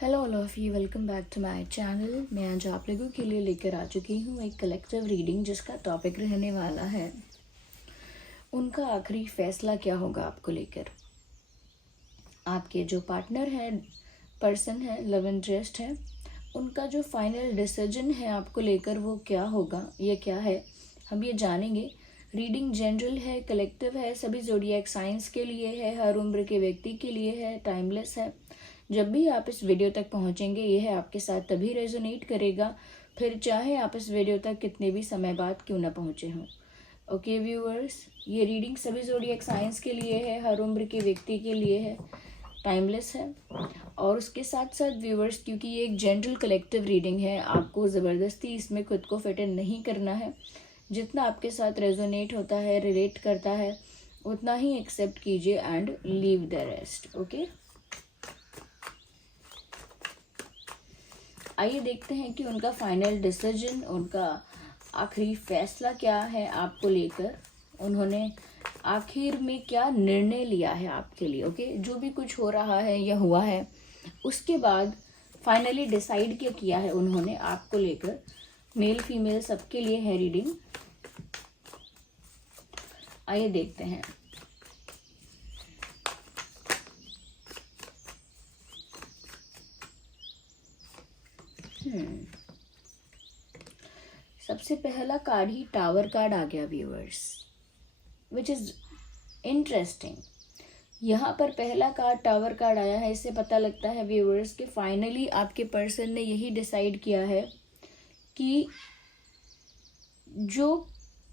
Hello all of you, welcome back to my channel. मैं आज आप लोगों के लिए लेकर आ चुकी हूँ एक कलेक्टिव रीडिंग जिसका टॉपिक रहने वाला है उनका आखिरी फैसला क्या होगा आपको लेकर। आपके जो पार्टनर है, पर्सन है, लव इंटरेस्ट है, उनका जो फाइनल डिसीजन है आपको लेकर वो क्या होगा, ये क्या है, हम ये जानेंगे। रीडिंग जनरल है, कलेक्टिव है, सभी ज़ोडिएक साइंस के लिए है, हर उम्र के व्यक्ति के लिए है, टाइमलेस है। जब भी आप इस वीडियो तक पहुंचेंगे यह आपके साथ तभी रेजोनेट करेगा, फिर चाहे आप इस वीडियो तक कितने भी समय बाद क्यों ना पहुंचे हों। ओके व्यूअर्स, ये रीडिंग सभी ज़ोडिएक साइंस के लिए है, हर उम्र के व्यक्ति के लिए है, टाइमलेस है। और उसके साथ साथ व्यूअर्स, क्योंकि ये एक जनरल कलेक्टिव रीडिंग है, आपको ज़बरदस्ती इसमें खुद को फिट इन नहीं करना है। जितना आपके साथ रेजोनेट होता है, रिलेट करता है, उतना ही एक्सेप्ट कीजिए and leave the rest. Okay, आइए देखते हैं कि उनका फाइनल डिसीजन, उनका आखिरी फैसला क्या है आपको लेकर। उन्होंने आखिर में क्या निर्णय लिया है आपके लिए। ओके, जो भी कुछ हो रहा है या हुआ है उसके बाद फाइनली डिसाइड क्या किया है उन्होंने आपको लेकर। मेल फीमेल सबके लिए है रीडिंग, आइए देखते हैं। सबसे पहला कार्ड ही टावर कार्ड आ गया व्यूअर्स, विच इज इंटरेस्टिंग। यहाँ पर पहला कार्ड टावर कार्ड आया है, इससे पता लगता है व्यूअर्स कि फाइनली आपके पर्सन ने यही डिसाइड किया है कि जो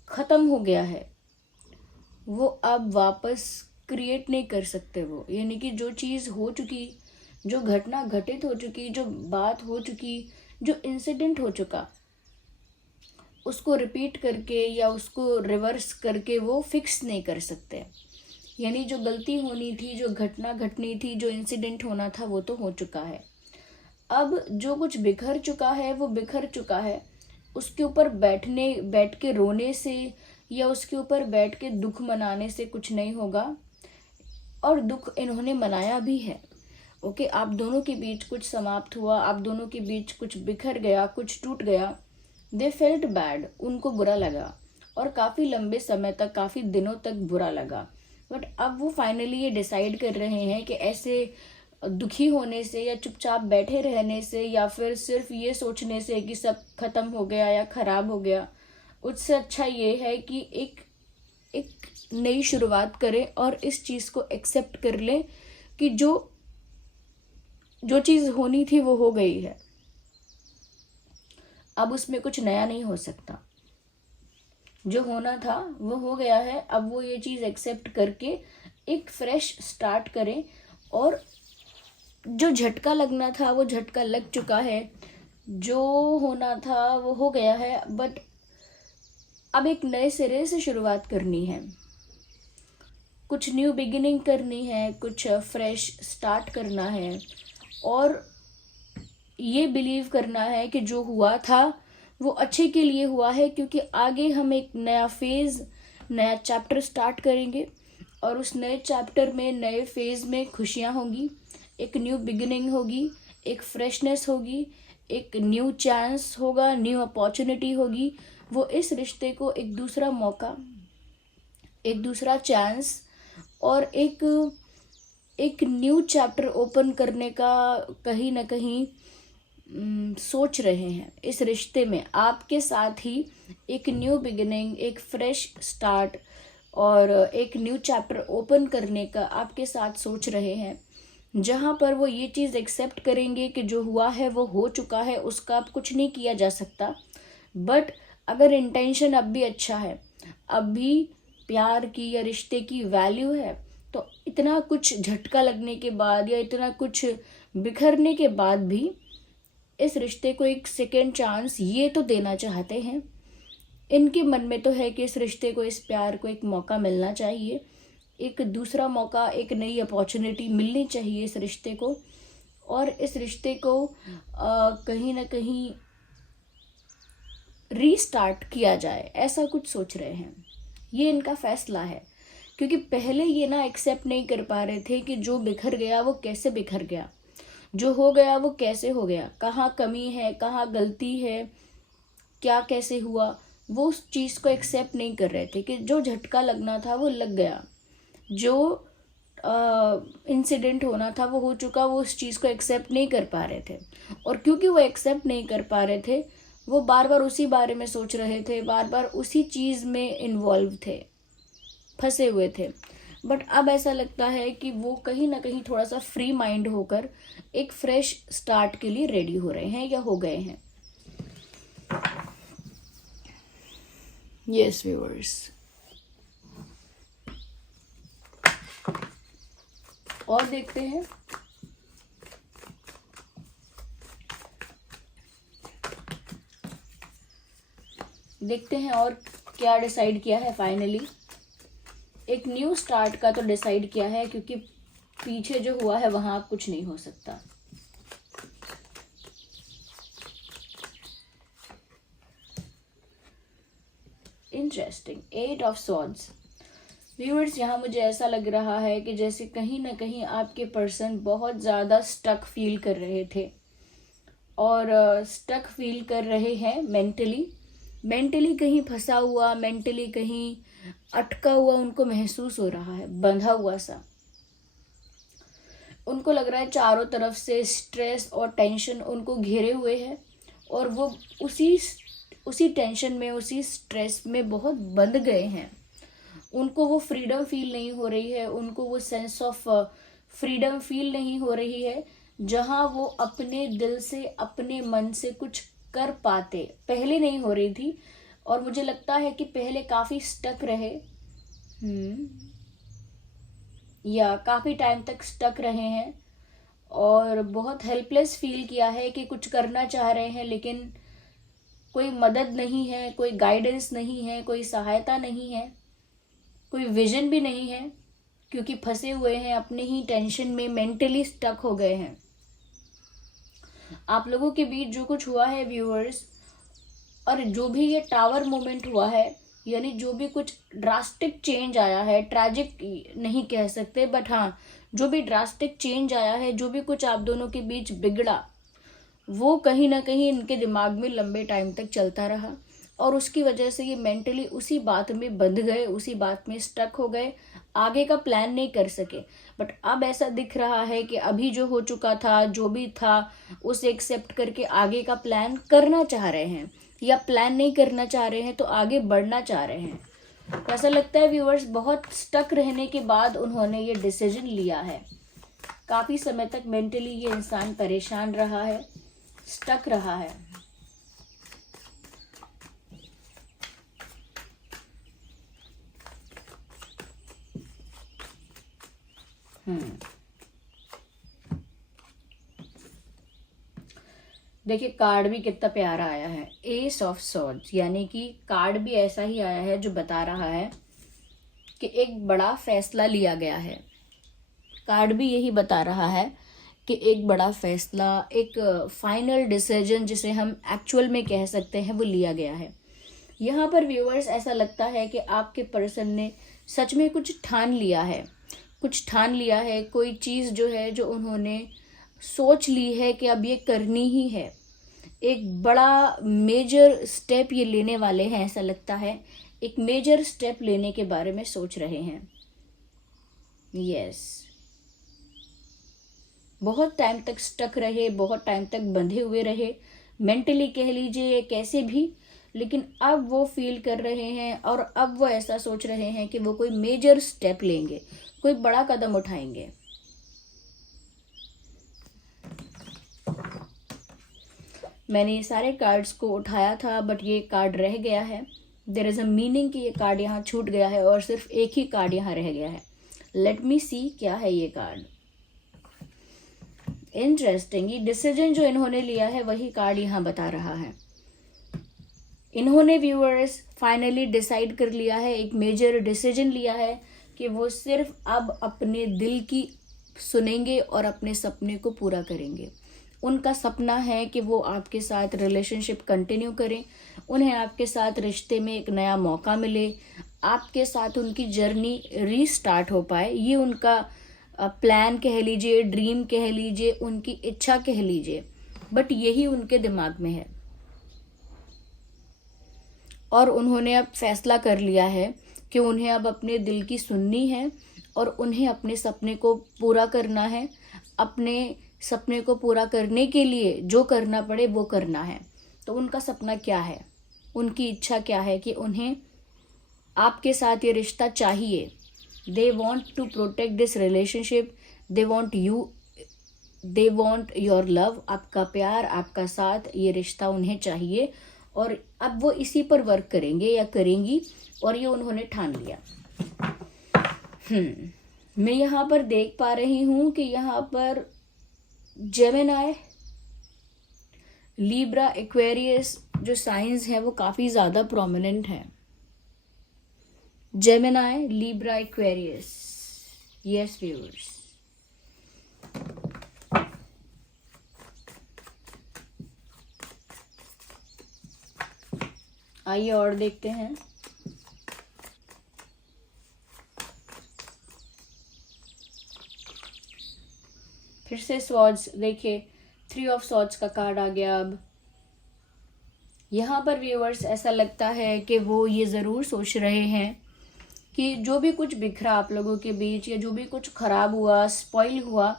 खत्म हो गया है वो अब वापस क्रिएट नहीं कर सकते वो, यानी कि जो चीज़ हो चुकी, जो घटना घटित हो चुकी, जो बात हो चुकी, जो इंसिडेंट हो चुका, उसको रिपीट करके या उसको रिवर्स करके वो फिक्स नहीं कर सकते। यानी जो गलती होनी थी, जो घटना घटनी थी, जो इंसिडेंट होना था वो तो हो चुका है। अब जो कुछ बिखर चुका है वो बिखर चुका है। उसके ऊपर बैठ के रोने से या उसके ऊपर बैठ के दुख मनाने से कुछ नहीं होगा, और दुख इन्होंने मनाया भी है। ओके, आप दोनों के बीच कुछ समाप्त हुआ, आप दोनों के बीच कुछ बिखर गया, कुछ टूट गया। दे फेल्ट बैड, उनको बुरा लगा, और काफ़ी लंबे समय तक, काफ़ी दिनों तक बुरा लगा। बट अब वो फाइनली ये डिसाइड कर रहे हैं कि ऐसे दुखी होने से या चुपचाप बैठे रहने से या फिर सिर्फ ये सोचने से कि सब खत्म हो गया या खराब हो गया, उससे अच्छा ये है कि एक नई शुरुआत करें और इस चीज़ को एक्सेप्ट कर लें कि जो चीज़ होनी थी वो हो गई है, अब उसमें कुछ नया नहीं हो सकता। जो होना था वो हो गया है, अब वो ये चीज़ एक्सेप्ट करके एक फ्रेश स्टार्ट करें। और जो झटका लगना था वो झटका लग चुका है, जो होना था वो हो गया है, बट अब एक नए सिरे से शुरुआत करनी है, कुछ न्यू बिगिनिंग करनी है, कुछ फ्रेश स्टार्ट करना है, और ये बिलीव करना है कि जो हुआ था वो अच्छे के लिए हुआ है, क्योंकि आगे हम एक नया फेज़, नया चैप्टर स्टार्ट करेंगे, और उस नए चैप्टर में, नए फेज़ में खुशियाँ होंगी, एक न्यू बिगिनिंग होगी, एक फ्रेशनेस होगी, एक न्यू चांस होगा, न्यू अपॉर्चुनिटी होगी। वो इस रिश्ते को एक दूसरा मौका, एक दूसरा चांस और एक न्यू चैप्टर ओपन करने का कहीं ना कहीं सोच रहे हैं। इस रिश्ते में आपके साथ ही एक न्यू बिगिनिंग, एक फ्रेश स्टार्ट और एक न्यू चैप्टर ओपन करने का आपके साथ सोच रहे हैं, जहाँ पर वो ये चीज़ एक्सेप्ट करेंगे कि जो हुआ है वो हो चुका है, उसका अब कुछ नहीं किया जा सकता। बट अगर इंटेंशन अब भी अच्छा है, अब भी प्यार की या रिश्ते की वैल्यू है, तो इतना कुछ झटका लगने के बाद या इतना कुछ बिखरने के बाद भी इस रिश्ते को एक सेकेंड चांस ये तो देना चाहते हैं। इनके मन में तो है कि इस रिश्ते को, इस प्यार को एक मौका मिलना चाहिए, एक दूसरा मौका, एक नई अपॉर्चुनिटी मिलनी चाहिए इस रिश्ते को, और इस रिश्ते को कहीं ना कहीं रीस्टार्ट किया जाए, ऐसा कुछ सोच रहे हैं। ये इनका फैसला है, क्योंकि पहले ये ना एक्सेप्ट नहीं कर पा रहे थे कि जो बिखर गया वो कैसे बिखर गया। जो हो गया वो कैसे हो गया, कहाँ कमी है, कहाँ गलती है, क्या कैसे हुआ, वो उस चीज़ को एक्सेप्ट नहीं कर रहे थे कि जो झटका लगना था वो लग गया, जो इंसिडेंट होना था वो हो चुका, वो उस चीज़ को एक्सेप्ट नहीं कर पा रहे थे। और क्योंकि वो एक्सेप्ट नहीं कर पा रहे थे, वो बार बार उसी बारे में सोच रहे थे, बार बार उसी चीज़ में इन्वॉल्व थे, फंसे हुए थे। बट अब ऐसा लगता है कि वो कहीं ना कहीं थोड़ा सा फ्री माइंड होकर एक फ्रेश स्टार्ट के लिए रेडी हो रहे हैं या हो गए हैं। यस व्यूअर्स, और देखते हैं। और क्या डिसाइड किया है फाइनली। एक न्यू स्टार्ट का तो डिसाइड किया है, क्योंकि पीछे जो हुआ है वहां अब कुछ नहीं हो सकता। Interesting, 8 of swords. व्यूअर्स, यहाँ मुझे ऐसा लग रहा है कि जैसे कहीं ना कहीं आपके पर्सन बहुत ज़्यादा स्टक फील कर रहे थे, और स्टक फील कर रहे हैं मेंटली कहीं फंसा हुआ, मेंटली कहीं अटका हुआ उनको महसूस हो रहा है, बंधा हुआ सा। उनको लग रहा है चारों तरफ से स्ट्रेस और टेंशन उनको घेरे हुए है, और वो उसी टेंशन में, उसी स्ट्रेस में बहुत बंध गए हैं। उनको वो फ्रीडम फील नहीं हो रही है, उनको वो सेंस ऑफ फ्रीडम फील नहीं हो रही है, जहां वो अपने दिल से, अपने मन से कुछ कर पाते। पहले नहीं हो रही थी, और मुझे लगता है कि पहले काफी स्टक रहे, या काफी टाइम तक स्टक रहे हैं, और बहुत हेल्पलेस फील किया है कि कुछ करना चाह रहे हैं लेकिन कोई मदद नहीं है, कोई गाइडेंस नहीं है, कोई सहायता नहीं है, कोई विजन भी नहीं है, क्योंकि फंसे हुए हैं अपने ही टेंशन में, मेंटली स्टक हो गए हैं। आप लोगों के बीच जो कुछ हुआ है व्यूअर्स, और जो भी ये टावर मोमेंट हुआ है, यानी जो भी कुछ ड्रास्टिक चेंज आया है, ट्रैजिक नहीं कह सकते बट हाँ, जो भी ड्रास्टिक चेंज आया है, जो भी कुछ आप दोनों के बीच बिगड़ा, वो कहीं ना कहीं इनके दिमाग में लंबे टाइम तक चलता रहा, और उसकी वजह से ये मेंटली उसी बात में बंध गए, उसी बात में स्टक हो गए, आगे का प्लान नहीं कर सके। बट अब ऐसा दिख रहा है कि अभी जो हो चुका था, जो भी था, उसे एक्सेप्ट करके आगे का प्लान करना चाह रहे हैं, या प्लान नहीं करना चाह रहे हैं तो आगे बढ़ना चाह रहे हैं। ऐसा लगता है व्यूअर्स, बहुत स्टक रहने के बाद उन्होंने ये डिसीजन लिया है। काफी समय तक मेंटली ये इंसान परेशान रहा है, स्टक रहा है। देखिए कार्ड भी कितना प्यारा आया है, एस ऑफ सॉर्ड्स, यानी कि कार्ड भी ऐसा ही आया है जो बता रहा है कि एक बड़ा फैसला लिया गया है। कार्ड भी यही बता रहा है कि एक बड़ा फैसला, एक फाइनल डिसीजन जिसे हम एक्चुअल में कह सकते हैं, वो लिया गया है। यहाँ पर व्यूअर्स ऐसा लगता है कि आपके पर्सन ने सच में कुछ ठान लिया है, कोई चीज़ जो है, जो उन्होंने सोच ली है कि अब ये करनी ही है। एक बड़ा मेजर स्टेप ये लेने वाले हैं, ऐसा लगता है एक मेजर स्टेप लेने के बारे में सोच रहे हैं। यस, बहुत टाइम तक स्टक रहे, बहुत टाइम तक बंधे हुए रहे, मेंटली कह लीजिए कैसे भी, लेकिन अब वो फील कर रहे हैं, और अब वो ऐसा सोच रहे हैं कि वो कोई मेजर स्टेप लेंगे, कोई बड़ा कदम उठाएंगे। मैंने ये सारे कार्ड्स को उठाया था, बट ये कार्ड रह गया है। देयर इज अ मीनिंग कि ये कार्ड यहाँ छूट गया है, और सिर्फ एक ही कार्ड यहाँ रह गया है। लेट मी सी क्या है ये कार्ड। इंटरेस्टिंग, ये डिसीजन जो इन्होंने लिया है वही कार्ड यहाँ बता रहा है। इन्होंने व्यूअर्स फाइनली डिसाइड कर लिया है, एक मेजर डिसीजन लिया है कि वो सिर्फ अब अपने दिल की सुनेंगे और अपने सपने को पूरा करेंगे। उनका सपना है कि वो आपके साथ रिलेशनशिप कंटिन्यू करें, उन्हें आपके साथ रिश्ते में एक नया मौका मिले, आपके साथ उनकी जर्नी रीस्टार्ट हो पाए, ये उनका प्लान कह लीजिए, ड्रीम कह लीजिए, उनकी इच्छा कह लीजिए, बट यही उनके दिमाग में है। और उन्होंने अब फैसला कर लिया है कि उन्हें अब अपने दिल की सुननी है और उन्हें अपने सपने को पूरा करना है। अपने सपने को पूरा करने के लिए जो करना पड़े वो करना है। तो उनका सपना क्या है, उनकी इच्छा क्या है कि उन्हें आपके साथ ये रिश्ता चाहिए। They want to protect this relationship, they want your love, आपका प्यार, आपका साथ, ये रिश्ता उन्हें चाहिए। और अब वो इसी पर वर्क करेंगे या करेंगी, और ये उन्होंने ठान लिया। मैं यहाँ पर देख पा रही हूँ कि यहाँ पर जेमिनी, लिब्रा, एक्वेरियस जो साइंस है वो काफी ज्यादा प्रोमिनेंट है। Gemini, Libra, Aquarius, yes viewers. आइए और देखते हैं। फिर से स्वॉर्ड्स, देखिए 3 ऑफ स्वॉर्ड्स का कार्ड आ गया। अब यहाँ पर व्यूअर्स ऐसा लगता है कि वो ये ज़रूर सोच रहे हैं कि जो भी कुछ बिखरा आप लोगों के बीच, या जो भी कुछ खराब हुआ, स्पॉइल हुआ,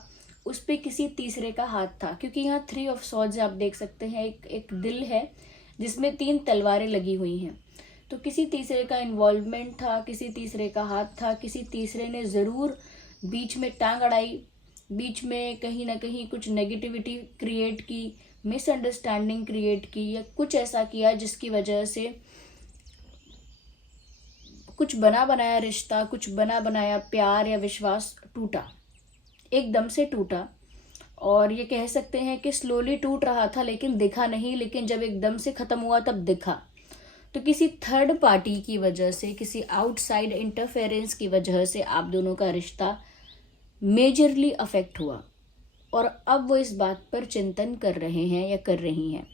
उस पे किसी तीसरे का हाथ था। क्योंकि यहाँ 3 ऑफ स्वॉर्ड्स आप देख सकते हैं, एक दिल है जिसमें 3 तलवारें लगी हुई हैं। तो किसी तीसरे का इन्वॉल्वमेंट था, किसी तीसरे का हाथ था, किसी तीसरे ने ज़रूर बीच में टांग अड़ाई, बीच में कहीं ना कहीं कुछ नेगेटिविटी क्रिएट की, मिसअंडरस्टैंडिंग क्रिएट की, या कुछ ऐसा किया जिसकी वजह से कुछ बना बनाया रिश्ता, कुछ बना बनाया प्यार या विश्वास टूटा, एकदम से टूटा। और ये कह सकते हैं कि स्लोली टूट रहा था लेकिन दिखा नहीं, लेकिन जब एकदम से खत्म हुआ तब दिखा। तो किसी थर्ड पार्टी की वजह से, किसी आउटसाइड इंटरफेरेंस की वजह से आप दोनों का रिश्ता मेजरली अफेक्ट हुआ। और अब वो इस बात पर चिंतन कर रहे हैं या कर रही हैं।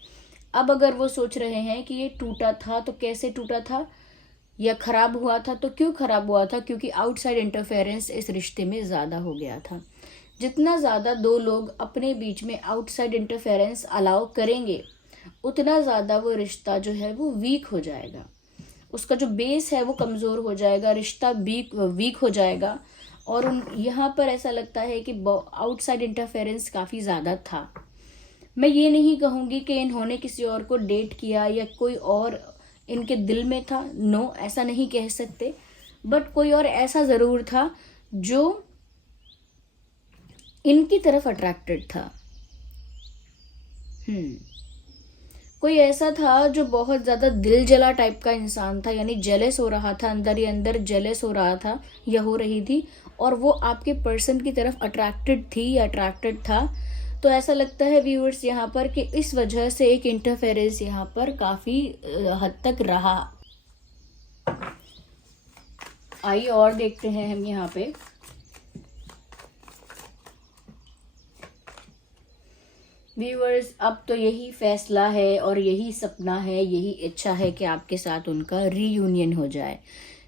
अब अगर वो सोच रहे हैं कि ये टूटा था तो कैसे टूटा था, या खराब हुआ था तो क्यों खराब हुआ था, क्योंकि आउटसाइड इंटरफेरेंस इस रिश्ते में ज़्यादा हो गया था। जितना ज़्यादा दो लोग अपने बीच में आउटसाइड इंटरफेरेंस अलाउ करेंगे, उतना ज़्यादा वो रिश्ता जो है वो वीक हो जाएगा, उसका जो बेस है वो कमज़ोर हो जाएगा, रिश्ता वीक हो जाएगा। और यहाँ पर ऐसा लगता है कि आउटसाइड इंटरफेरेंस काफ़ी ज़्यादा था। मैं ये नहीं कहूँगी कि इन्होंने किसी और को डेट किया या कोई और इनके दिल में था, नो, ऐसा नहीं कह सकते, बट कोई और ऐसा ज़रूर था जो इनकी तरफ अट्रैक्टेड था। कोई ऐसा था जो बहुत ज़्यादा दिल जला टाइप का इंसान था, यानी जेलस हो रहा था, अंदर ही अंदर जेलस हो रहा था या हो रही थी, और वो आपके पर्सन की तरफ अट्रैक्टेड थी या अट्रैक्टेड था। तो ऐसा लगता है व्यूअर्स यहाँ पर कि इस वजह से एक इंटरफेरेंस यहाँ पर काफ़ी हद तक रहा। आइए और देखते हैं हम यहाँ पे। व्यूअर्स, अब तो यही फैसला है और यही सपना है, यही इच्छा है कि आपके साथ उनका रीयूनियन हो जाए।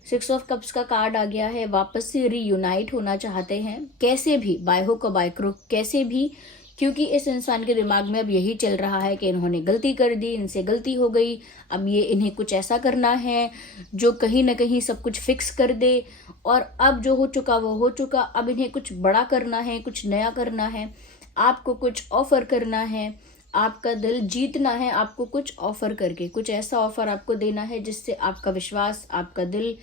6 ऑफ कप्स का कार्ड आ गया है। वापस से रीयूनाइट होना चाहते हैं, कैसे भी, बाय हुक और बाय क्रुक, कैसे भी, क्योंकि इस इंसान के दिमाग में अब यही चल रहा है कि इन्होंने गलती कर दी, इनसे गलती हो गई, अब ये इन्हें कुछ ऐसा करना है जो कहीं ना कहीं सब कुछ फिक्स कर दे, और अब जो हो चुका वो हो चुका, अब इन्हें कुछ बड़ा करना है, कुछ नया करना है, आपको कुछ ऑफर करना है, आपका दिल जीतना है, आपको कुछ ऑफर करके, कुछ ऐसा ऑफर आपको देना है जिससे आपका विश्वास, आपका दिल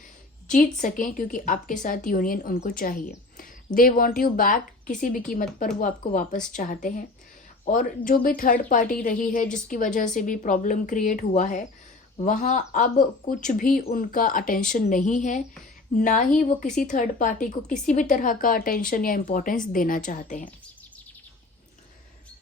जीत सकें, क्योंकि आपके साथ यूनियन उनको चाहिए। दे वॉन्ट यू बैक, किसी भी कीमत पर वो आपको वापस चाहते हैं। और जो भी थर्ड पार्टी रही है जिसकी वजह से भी प्रॉब्लम क्रिएट हुआ है, वहाँ अब कुछ भी उनका अटेंशन नहीं है, ना ही वो किसी थर्ड पार्टी को किसी भी तरह का अटेंशन या इम्पोर्टेंस देना चाहते हैं।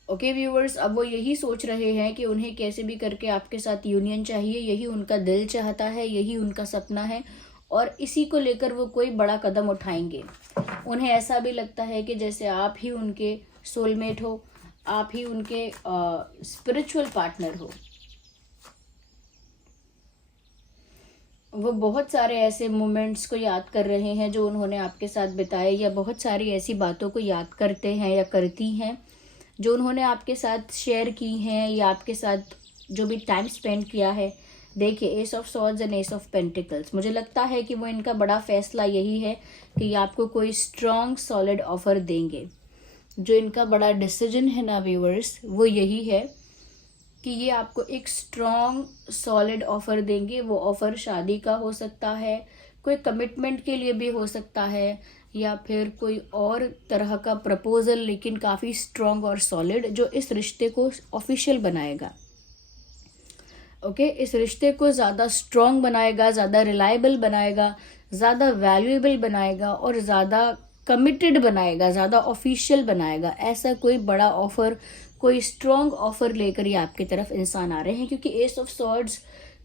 ओके व्यूअर्स, अब वो यही सोच रहे हैं कि उन्हें कैसे भी करके आपके साथ यूनियन चाहिए, यही उनका दिल चाहता है, यही उनका सपना है, और इसी को लेकर वो कोई बड़ा कदम उठाएंगे। उन्हें ऐसा भी लगता है कि जैसे आप ही उनके सोलमेट हो, आप ही उनके स्पिरिचुअल पार्टनर हो। वो बहुत सारे ऐसे मोमेंट्स को याद कर रहे हैं जो उन्होंने आपके साथ बिताए, या बहुत सारी ऐसी बातों को याद करते हैं या करती हैं जो उन्होंने आपके साथ शेयर की हैं, या आपके साथ जो भी टाइम स्पेंड किया है। देखिए, S of swords and S of pentacles, मुझे लगता है कि वो इनका बड़ा फैसला यही है कि ये आपको कोई स्ट्रॉन्ग सॉलिड ऑफर देंगे। जो इनका बड़ा डिसीजन है ना व्यूअर्स, वो यही है कि ये आपको एक स्ट्रॉन्ग सॉलिड ऑफर देंगे। वो ऑफर शादी का हो सकता है, कोई कमिटमेंट के लिए भी हो सकता है, या फिर कोई और तरह का प्रपोजल, लेकिन काफ़ी स्ट्रॉन्ग और सॉलिड, जो इस रिश्ते को ऑफिशियल बनाएगा। ओके, इस रिश्ते को ज़्यादा स्ट्रॉन्ग बनाएगा, ज़्यादा रिलायबल बनाएगा, ज़्यादा वैल्यूएबल बनाएगा और ज़्यादा कमिटेड बनाएगा, ज़्यादा ऑफिशियल बनाएगा। ऐसा कोई बड़ा ऑफर, कोई स्ट्रॉन्ग ऑफर लेकर ये आपकी तरफ इंसान आ रहे हैं, क्योंकि एस ऑफ सॉर्ड्स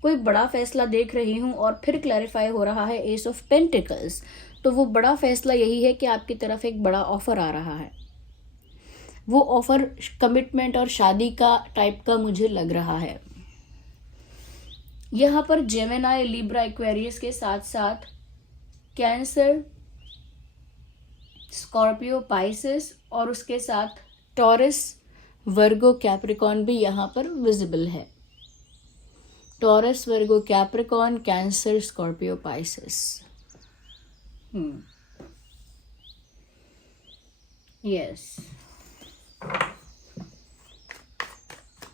कोई बड़ा फैसला देख रही हूँ, और फिर क्लैरिफाई हो रहा है एस ऑफ पेंटिकल्स। तो वो बड़ा फैसला यही है कि आपकी तरफ एक बड़ा ऑफर आ रहा है। वो ऑफर कमिटमेंट और शादी का टाइप का मुझे लग रहा है। यहाँ पर जेमिनी, लिब्रा, एक्वेरियस के साथ साथ कैंसर, स्कॉर्पियो, पाइसेस और उसके साथ टॉरस, वर्गो, कैप्रिकॉन भी यहाँ पर विजिबल है। Taurus, Virgo, Capricorn, Cancer, Scorpio, Pisces. Yes,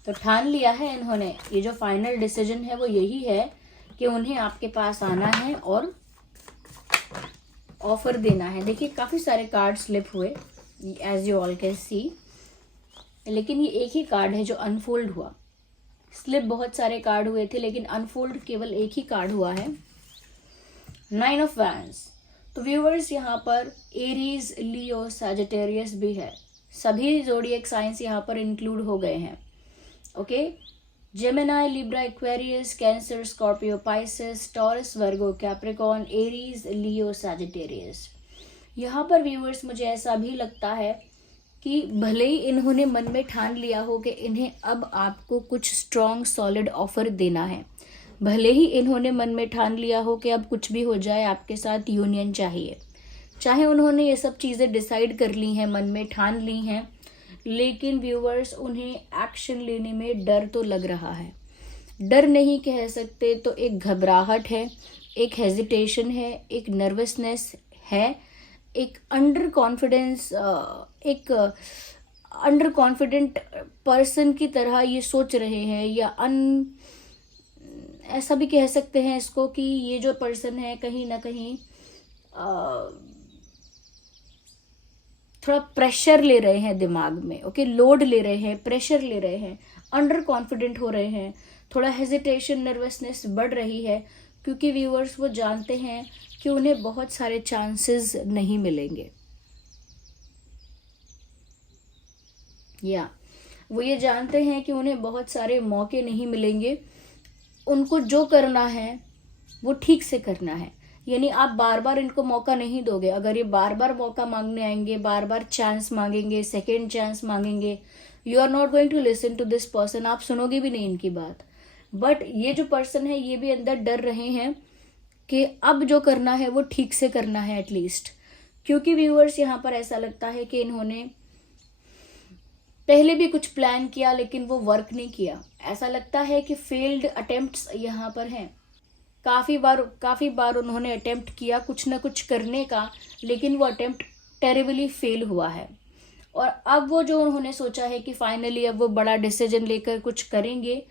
तो ठान लिया है इन्होंने। ये जो फाइनल डिसीजन है वो यही है कि उन्हें आपके पास आना है और ऑफर देना है। देखिए, काफ़ी सारे कार्ड स्लिप हुए as you all can see, लेकिन ये एक ही कार्ड है जो अनफोल्ड हुआ। स्लिप बहुत सारे कार्ड हुए थे, लेकिन अनफोल्ड केवल एक ही कार्ड हुआ है, 9 ऑफ वैंड्स। तो व्यूअर्स, यहाँ पर एरीज, लियो, सैजिटेरियस भी है। सभी ज़ोडिएक साइंस यहाँ पर इंक्लूड हो गए हैं। Okay, Gemini, Libra, Aquarius, Cancer, Scorpio, Pisces, Taurus, Virgo, Capricorn, Aries, Leo, Sagittarius. यहाँ पर व्यूअर्स, मुझे ऐसा भी लगता है कि भले ही इन्होंने मन में ठान लिया हो कि इन्हें अब आपको कुछ स्ट्रॉन्ग सॉलिड ऑफर देना है, भले ही इन्होंने मन में ठान लिया हो कि अब कुछ भी हो जाए आपके साथ यूनियन चाहिए, चाहे उन्होंने ये सब चीज़ें डिसाइड कर ली हैं, मन में ठान ली हैं, लेकिन व्यूअर्स, उन्हें एक्शन लेने में डर तो लग रहा है। डर नहीं कह सकते, तो एक घबराहट है, एक हेजिटेशन है, एक नर्वसनेस है, एक अंडर कॉन्फिडेंस, एक अंडर कॉन्फिडेंट पर्सन की तरह ये सोच रहे हैं, या ऐसा भी कह सकते हैं इसको कि ये जो पर्सन है कहीं ना कहीं थोड़ा प्रेशर ले रहे हैं दिमाग में। ओके, लोड ले रहे हैं, प्रेशर ले रहे हैं, अंडर कॉन्फिडेंट हो रहे हैं, थोड़ा हेजिटेशन, नर्वसनेस बढ़ रही है, क्योंकि व्यूअर्स वो जानते हैं कि उन्हें बहुत सारे चांसेस नहीं मिलेंगे, या वो ये जानते हैं कि उन्हें बहुत सारे मौके नहीं मिलेंगे। उनको जो करना है वो ठीक से करना है, यानी आप बार बार इनको मौका नहीं दोगे। अगर ये बार बार मौका मांगने आएंगे, बार बार चांस मांगेंगे, सेकेंड चांस मांगेंगे, you are not going to listen to this person, आप सुनोगे भी नहीं इनकी बात। बट ये जो पर्सन है, ये भी अंदर डर रहे हैं कि अब जो करना है वो ठीक से करना है एटलीस्ट, क्योंकि व्यूअर्स, यहाँ पर ऐसा लगता है कि इन्होंने पहले भी कुछ प्लान किया लेकिन वो वर्क नहीं किया। ऐसा लगता है कि फेल्ड अटेम्प्ट्स यहाँ पर हैं। काफ़ी बार उन्होंने अटेम्प्ट किया कुछ ना कुछ करने का, लेकिन वो अटेम्प्ट टेरिबली फेल हुआ है। और अब वो जो उन्होंने सोचा है कि फाइनली अब वो बड़ा डिसीजन लेकर कुछ करेंगे,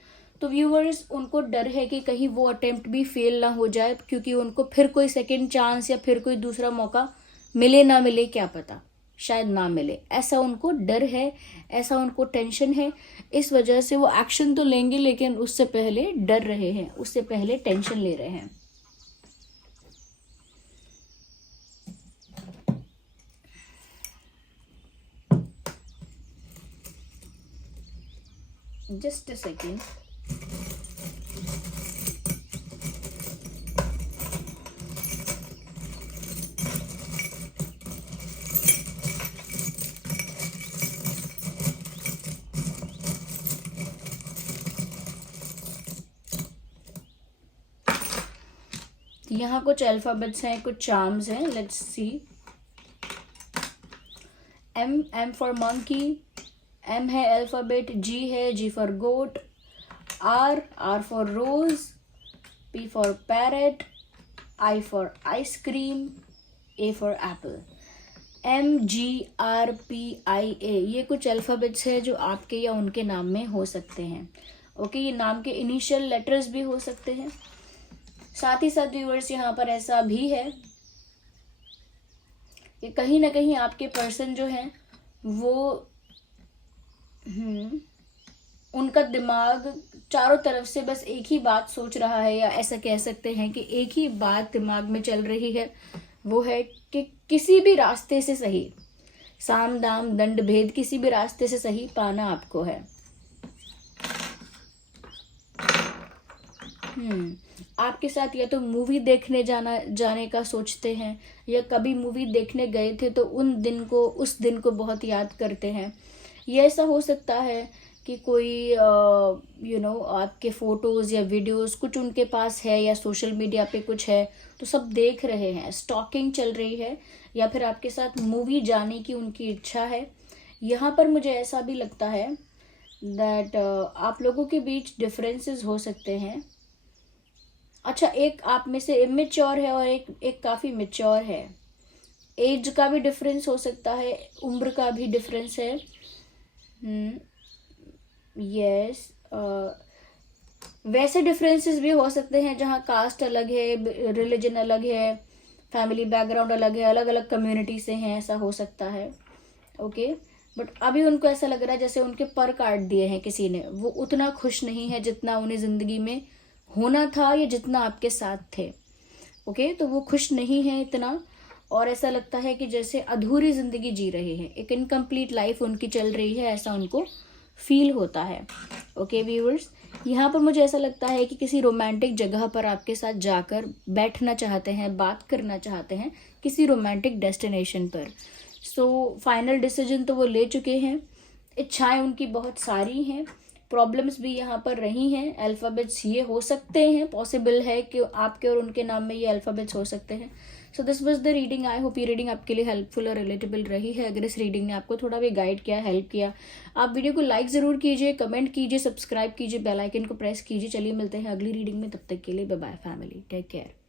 तो व्यूअर्स, उनको डर है कि कहीं वो अटेम्प्ट भी फेल ना हो जाए, क्योंकि उनको फिर कोई सेकंड चांस या फिर कोई दूसरा मौका मिले ना मिले, क्या पता, शायद ना मिले, ऐसा उनको डर है, ऐसा उनको टेंशन है। इस वजह से वो एक्शन तो लेंगे, लेकिन उससे पहले डर रहे हैं, उससे पहले टेंशन ले रहे हैं। Just a second. यहाँ कुछ अल्फ़ाबेट्स हैं, कुछ चार्म्स हैं, let's see. M for monkey, M है अल्फ़ाबेट, G है, G for goat, R for rose, P for parrot, I for ice cream, A for apple. MGRPIA ये कुछ अल्फ़ाबेट्स है जो आपके या उनके नाम में हो सकते हैं। ओके, ये नाम के इनिशियल लेटर्स भी हो सकते हैं। साथ ही साथ व्यूअर्स यहाँ पर ऐसा भी है कि कहीं ना कहीं आपके पर्सन जो हैं वो उनका दिमाग चारों तरफ से बस एक ही बात सोच रहा है, या ऐसा कह सकते हैं कि एक ही बात दिमाग में चल रही है, वो है कि किसी भी रास्ते से सही, साम दाम दंड भेद, किसी भी रास्ते से सही पाना आपको है। आपके साथ या तो मूवी देखने जाने का सोचते हैं, या कभी मूवी देखने गए थे तो उस दिन को बहुत याद करते हैं। ये ऐसा हो सकता है कि कोई आपके फ़ोटोज़ या वीडियोस कुछ उनके पास है, या सोशल मीडिया पे कुछ है तो सब देख रहे हैं, स्टॉकिंग चल रही है, या फिर आपके साथ मूवी जाने की उनकी इच्छा है। यहाँ पर मुझे ऐसा भी लगता है दैट आप लोगों के बीच डिफरेंसेस हो सकते हैं। अच्छा, एक आप में से इमेच्योर है और एक काफ़ी मैच्योर है। एज का भी डिफरेंस हो सकता है, उम्र का भी डिफरेंस है। यस, वैसे डिफरेंसेस भी हो सकते हैं जहाँ कास्ट अलग है, रिलीजन अलग है, फैमिली बैकग्राउंड अलग है, अलग अलग कम्युनिटी से हैं, ऐसा हो सकता है। ओके, बट अभी उनको ऐसा लग रहा है जैसे उनके पर काट दिए हैं किसी ने, वो उतना खुश नहीं है जितना उन्हें ज़िंदगी में होना था या जितना आपके साथ थे। ओके, तो वो खुश नहीं है इतना, और ऐसा लगता है कि जैसे अधूरी ज़िंदगी जी रहे हैं, एक इनकम्प्लीट लाइफ उनकी चल रही है, ऐसा उनको फील होता है। ओके व्यूअर्स, यहाँ पर मुझे ऐसा लगता है कि किसी रोमांटिक जगह पर आपके साथ जाकर बैठना चाहते हैं, बात करना चाहते हैं, किसी रोमांटिक डेस्टिनेशन पर। सो फाइनल डिसीजन तो वो ले चुके हैं, इच्छाएं उनकी बहुत सारी हैं, प्रॉब्लम्स भी यहाँ पर रही हैं। अल्फ़ाबेट्स ये हो सकते हैं, पॉसिबल है कि आपके और उनके नाम में ये अल्फ़ाबेट्स हो सकते हैं। So this was the reading. I hope ये रीडिंग आपके लिए हेल्पफुल और रिलेटेबल रही है। अगर इस रीडिंग ने आपको थोड़ा भी गाइड किया, हेल्प किया, आप वीडियो को लाइक ज़रूर कीजिए, कमेंट कीजिए, सब्सक्राइब कीजिए, बेल आइकन को प्रेस कीजिए। चलिए मिलते हैं अगली रीडिंग में, तब तक के लिए bye bye family, take care.